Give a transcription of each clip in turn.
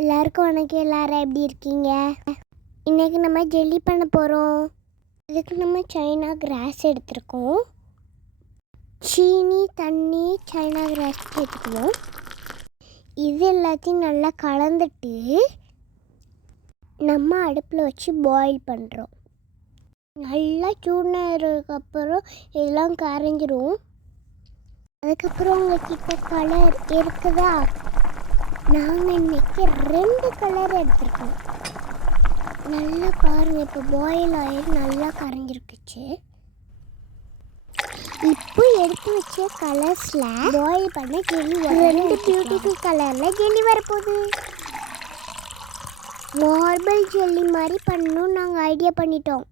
எல்லாருக்கும் வணக்கம். எல்லாரும் எப்படி இருக்கீங்க? இன்றைக்கி நம்ம ஜெல்லி பண்ண போகிறோம். இதுக்கு நம்ம சைனா கிராஸ் எடுத்துருக்கோம். சீனி, தண்ணி, சைனா கிராஸ் எடுத்துக்குவோம். இது எல்லாத்தையும் நல்லா கலந்துட்டு நம்ம அடுப்பில் வச்சு பாயில் பண்ணுறோம். நல்லா சூடானதுக்கப்புறம் இதெல்லாம் கரைஞ்சிரும். அதுக்கப்புறம் உங்கள்கிட்ட கலர் இருக்குதா? நாங்கள் இன்றைக்கி 2 கலர் எடுத்துருக்கோம். நல்லா பாருங்கள், இப்போ பாயில் ஆகி நல்லா கரைஞ்சிருக்குச்சு. இப்போ எடுத்து வச்ச கலர்ஸில் பாயில் பண்ண ஜெல்லி 2 பியூட்டிஃபுல் கலரில் ஜெல்லி வரப்போகுது. மார்பிள் ஜெல்லி மாதிரி பண்ணணும் நாங்கள் ஐடியா பண்ணிட்டோம்.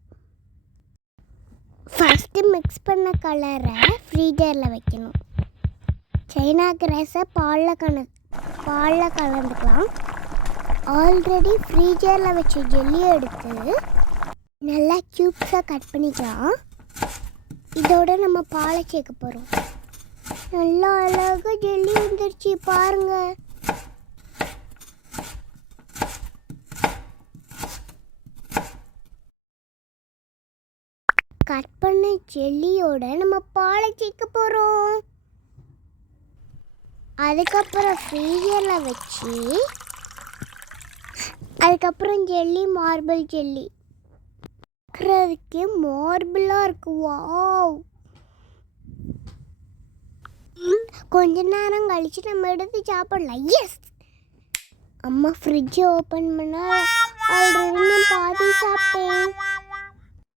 ஃபஸ்ட்டு மிக்ஸ் பண்ண கலரை ஃப்ரீஜரில் வைக்கணும். சைனா கிராஸை பாலில் கலந்துக்கலாம். ஆல்ரெடி ஃப்ரீஜரில் வச்ச ஜெல்லியை எடுத்து நல்லா க்யூப்ஸாக கட் பண்ணிக்கலாம். இதோட நம்ம பாலை சேர்க்க போகிறோம். நல்லா அழகாக ஜெல்லி வந்துருச்சு பாருங்கள். கட் பண்ண ஜெல்லியோட நம்ம பாலை சேர்க்க போகிறோம். அதுக்கப்புறம் ஃப்ரீஜரில் வச்சு அதுக்கப்புறம் ஜெல்லி மார்பிள் ஜெல்லி பார்க்குறதுக்கே மார்பிளாக இருக்கு. வாவ்! கொஞ்ச நேரம் கழித்து நம்ம எடுத்து சாப்பிடலாம். எஸ், அம்மா ஃப்ரிட்ஜை ஓப்பன் பண்ணால் ஆல்ரெடி பாதி சாப்பிட்டேன்.